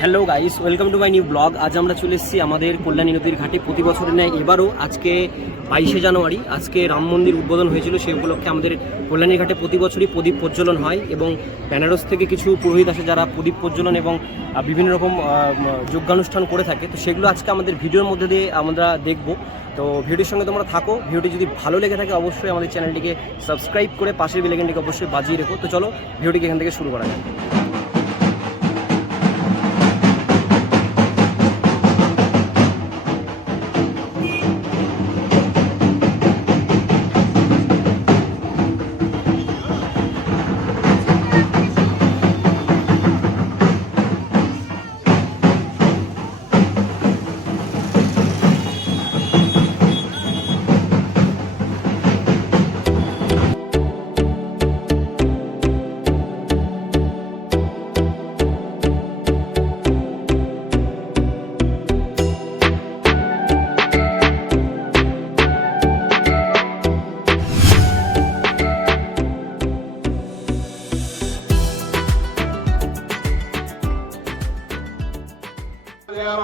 Hello guys, welcome to my new blog. আজ আমরা চলে এসেছি আমাদের কল্যাণী নদীর ঘাটে। প্রতি বছরের ন্যায় এবারও আজকে 22শে জানুয়ারি আজকে রাম মন্দির উদ্বোধন হয়েছিল। সেই উপলক্ষে আমাদের কল্যাণী ঘাটে প্রতি বছরই প্রদীপ প্রজ্বলন হয় এবং বেনারস থেকে কিছু পুরোহিত আসে যারা প্রদীপ প্রজ্বলন এবং বিভিন্ন রকম যজ্ঞানুষ্ঠান করে থাকে। তো সেগুলো আজকে আমাদের ভিডিওর মধ্যে দিয়ে আমরা দেখব। তো ভিডিওর সঙ্গে তোমরা থাকো। ভিডিওটি যদি ভালো লেগে থাকে অবশ্যই আমাদের চ্যানেলটিকে সাবস্ক্রাইব করে পাশের বেল আইকনটিকে অবশ্যই বাজিয়ে রেখো। তো চলো ভিডিওটিকে এখান থেকে শুরু করা যাক।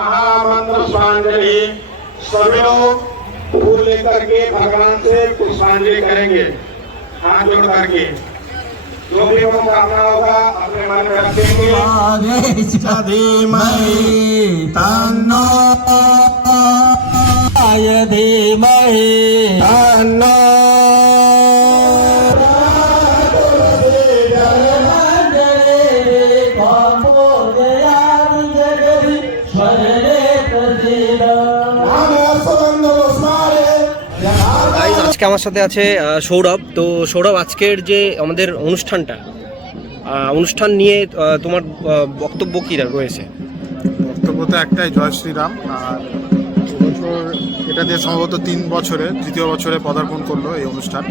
महामंत्र पुष्पांजलि। सभी लोग फूल लेकर के भगवान से पुष्पांजलि करेंगे हाथ जोड़ करके। जो भी मनोकामना होगा अपने मन में रखेंगे। আজকে আমার সাথে আছে সৌরভ। তো সৌরভ, আজকের যে আমাদের অনুষ্ঠান নিয়ে তোমার বক্তব্য কী রয়েছে? বক্তব্য তো একটাই, জয় শ্রীরাম। আর এবছর এটা দিয়ে সম্ভবত 3 বছরে 3য় বছরে পদার্পণ করলো এই অনুষ্ঠান।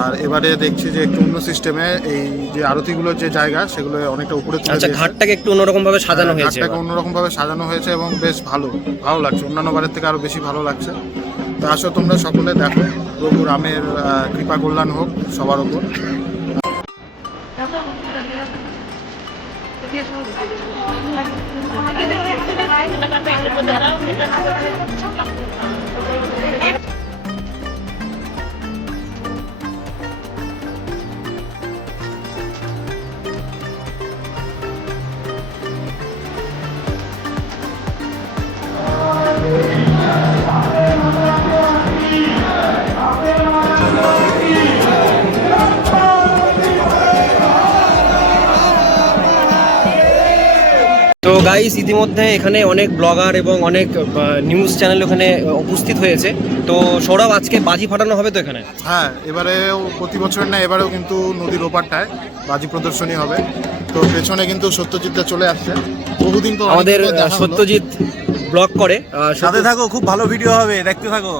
আর এবারে দেখছি যে একটু অন্য সিস্টেমে এই যে আরতিগুলোর যে জায়গা সেগুলো অনেকটা উপরে তুলে দিয়েছে। ঘাটটাকে একটু অন্যরকমভাবে সাজানো হয়েছে। ঘাটটাকে অন্যরকমভাবে সাজানো হয়েছে এবং বেশ ভালো লাগছে, অন্যান্য বারের থেকে আরও বেশি ভালো লাগছে। তো আসো তোমরা সকলে দেখো, প্রভু রামের কৃপা কল্যাণ হোক সবার ওপর। তো গাইস, ইতিমধ্যে এখানে অনেক ব্লগার এবং অনেক নিউজ চ্যানেল ওখানে উপস্থিত হয়েছে। তো সৌরভ, আজকে বাজি ফাটানো হবে তো এখানে? হ্যাঁ, এবারেও প্রতি বছর না, এবারেও কিন্তু নদীর ওপারটায় বাজি প্রদর্শনী হবে। তো পেছনে কিন্তু সত্যজিৎদা চলে আসছে, বহুদিন তো আমাদের সত্যজিৎ ব্লগ করে। সাথে থাকো, খুব ভালো ভিডিও হবে, দেখতে থাকো।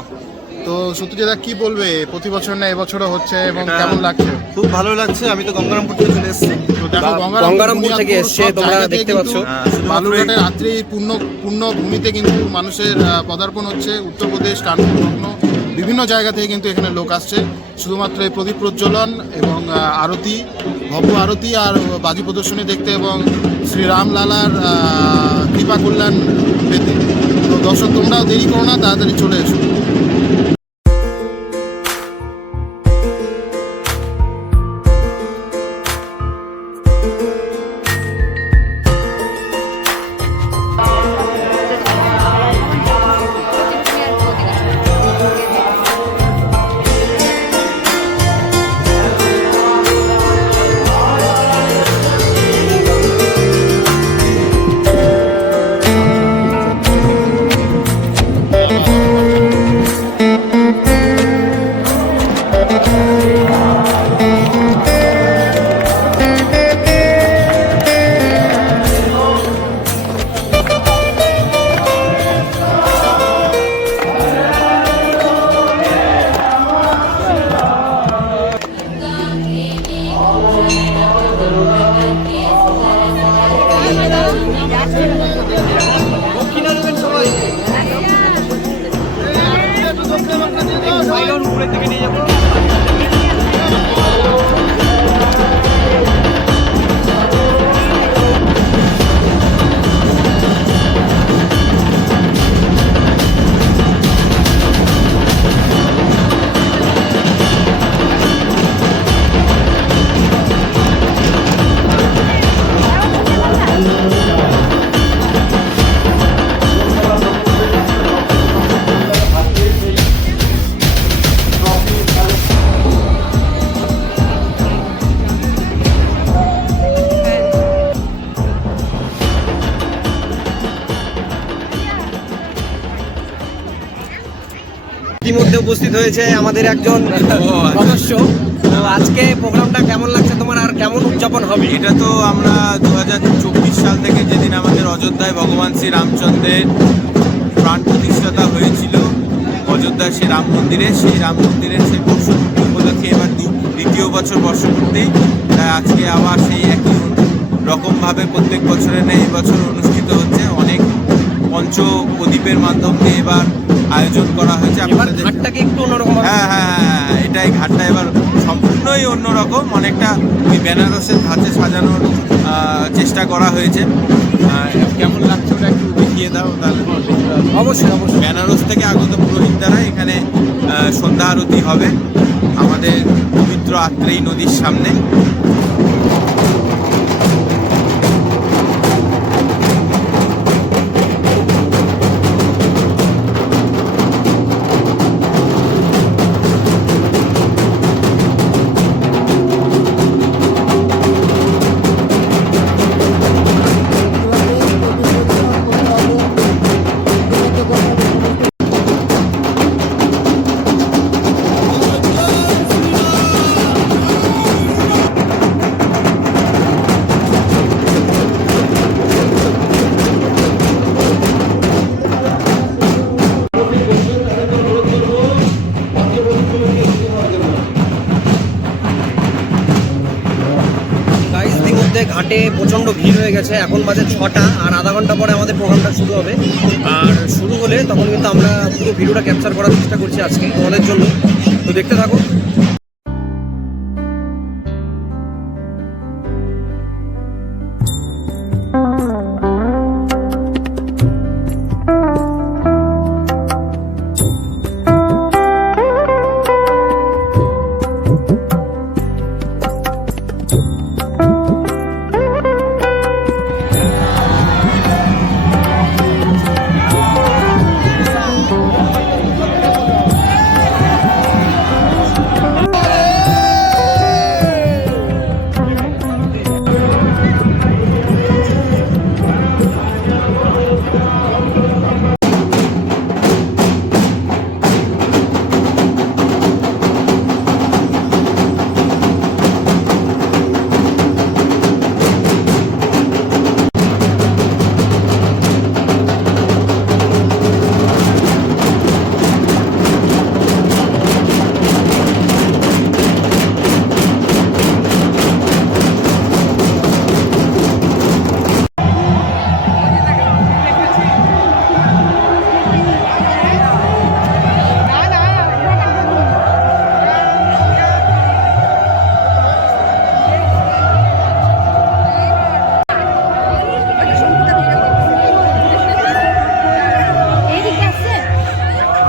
তো সত্যজিৎদা কি বলবে, প্রতি বছর না এবছরও হচ্ছে এবং কেমন লাগছে? খুব ভালো লাগছে। আমি তো গঙ্গারামপুর থেকে চলে এসেছি। তো দেখো, গঙ্গারামপুর থেকে এসছে, তোমরা দেখতে পাচ্ছ বালুরঘাটের রাত্রি পূর্ণ ভূমিতে কিন্তু মানুষের পদার্পণ হচ্ছে। উত্তরপ্রদেশ, কানপুর, লখনউ বিভিন্ন জায়গা থেকে কিন্তু এখানে লোক আসছে শুধুমাত্র এই প্রদীপ প্রজ্বলন এবং আরতি, ভব্য আরতি আর বাজি প্রদর্শনী দেখতে এবং শ্রীরাম লালার কৃপা কল্যাণ পেতে। তো দর্শক, তোমরাও দেরি করো না, তাড়াতাড়ি চলে এসো। দক্ষিণা দেবেন সবাই। বাইরের উপরের দিকে নিয়ে যাবো। ইতিমধ্যে উপস্থিত হয়েছে আমাদের একজন সদস্য। তো আজকে প্রোগ্রামটা কেমন লাগছে তোমার, আর কেমন উদযাপন হবে? এটা তো আমরা 2024 সাল থেকে, যেদিন আমাদের অযোধ্যায় ভগবান শ্রী রামচন্দ্রের প্রাণ প্রতিষ্ঠাতা হয়েছিল অযোধ্যার সেই রাম মন্দিরে, সেই রাম মন্দিরের সেই বর্ষপূর্তি উপলক্ষে এবার দ্বিতীয় বছর বর্ষপূর্তি, তাই আজকে আবার সেই একই রকমভাবে প্রত্যেক বছরের ন্যায় এবছর অনুষ্ঠিত হচ্ছে। অনেক পঞ্চ প্রদীপের মাধ্যমে এবার আয়োজন করা হয়েছে। আপনাদের ঘাটটাকে একটু অন্যরকম। হ্যাঁ, এটাই ঘাটটা এবার সম্পূর্ণই অন্যরকম, অনেকটা ওই বেনারসের ধাঁচে সাজানোর চেষ্টা করা হয়েছে। কেমন লাগছে ওটা একটু দেখিয়ে দাও তাহলে। অবশ্যই। বেনারস থেকে আগত পুরোহিত দ্বারা এখানে সন্ধ্যা আরতি হবে আমাদের পবিত্র আত্রেয়ী নদীর সামনে। ঘাটে প্রচণ্ড ভিড় হয়ে গেছে। এখন বাজে 6টা, আর আধা ঘন্টা পরে আমাদের প্রোগ্রামটা শুরু হবে। আর শুরু হলে তখন কিন্তু আমরা পুরো ভিডিওটা ক্যাপচার করার চেষ্টা করছি আজকে তোমাদের জন্য। তো দেখতে থাকো।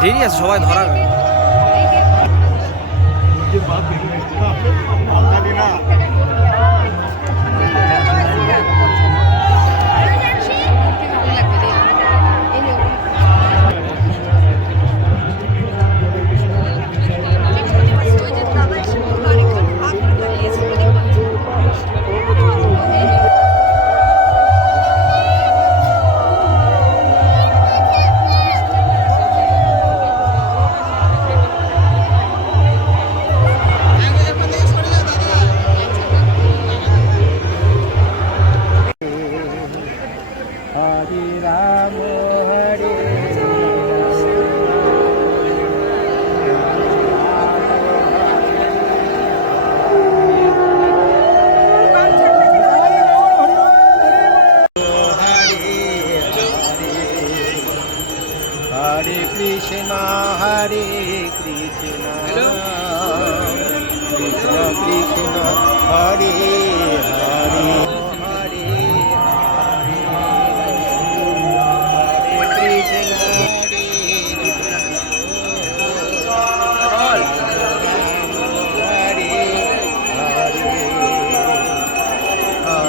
দেরি আছে, সবাই ধরার। হরে Krishna Krishna Krishna Hare Hare Hare Hare Krishna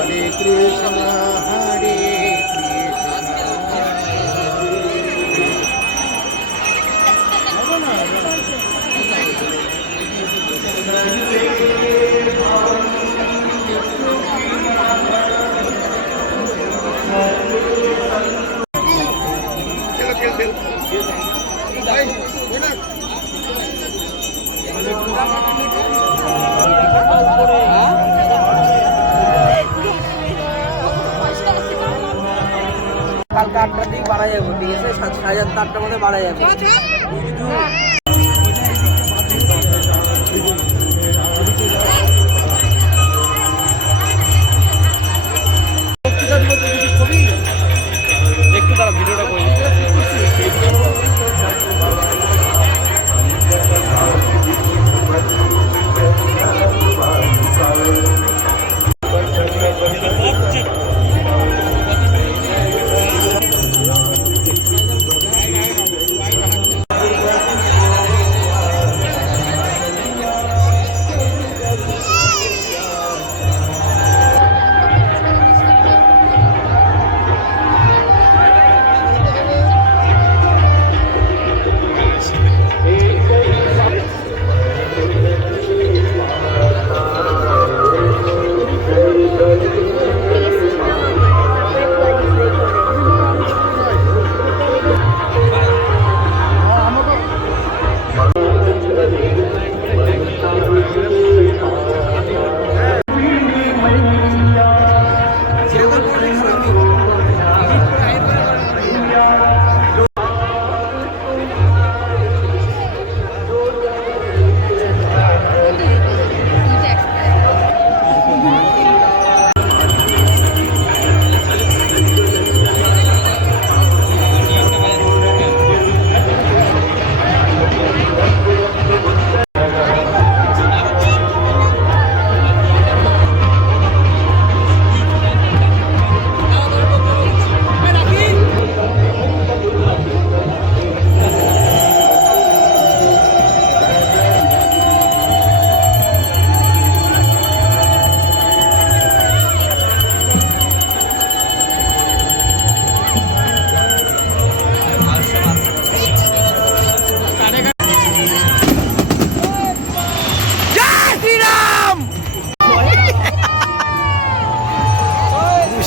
Hare Krishna, Hare কালকে 8টার দিকে বাড়া যাবো, ঠিক আছে? 7:30-8টার মধ্যে বাড়া যাবো। একটু তারা ভিডিওটা করে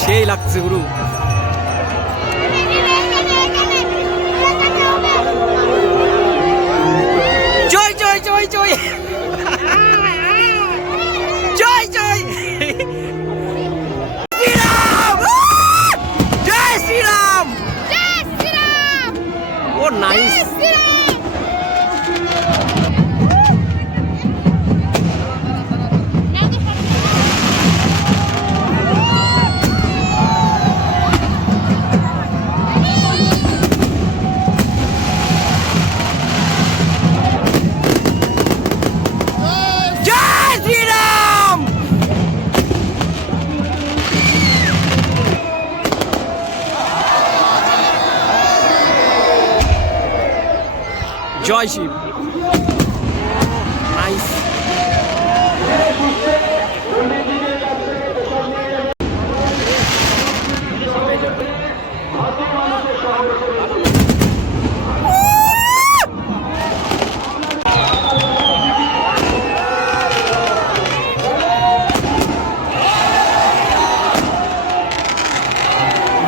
সেই লাগছে গুরু। জয় জয় জয় জয় জয় জয় শ্রীরাম, জয় শ্রীরাম, জয় শ্রীরাম। ও নাইস। জয় শিব। নাইস।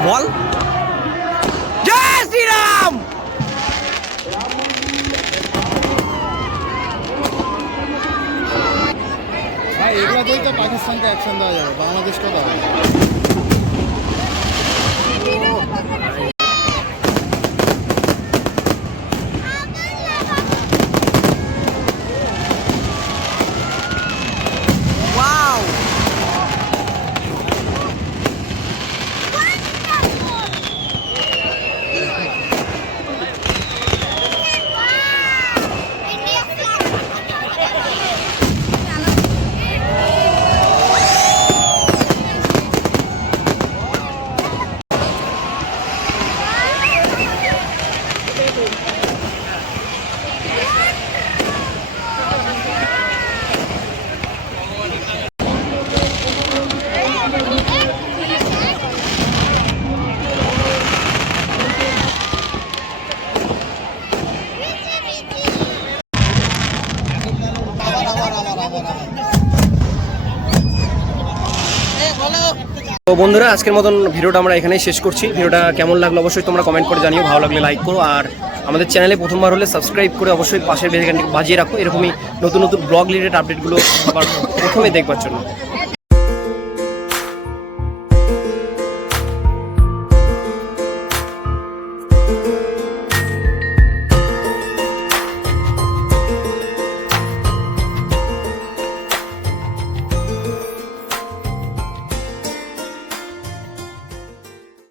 বল জয় শ্রীরাম। এগুলোতেই তো পাকিস্তানকে অ্যাকশন দেওয়া যাবে, বাংলাদেশকে দেওয়া যাবে। তো বন্ধুরা, আজকের মতন ভিডিওটা আমরা এখানেই শেষ করছি। ভিডিওটা কেমন লাগলো অবশ্যই তোমরা কমেন্ট করে জানিও, ভালো লাগলে লাইক করো, আর আমাদের চ্যানেলে প্রথমবার হলে সাবস্ক্রাইব করে অবশ্যই পাশের বেল আইকনটি বাজিয়ে রাখো, এরকমই নতুন নতুন ব্লগ রিলেটেড আপডেটগুলো সবার প্রথমে দেখবার জন্য।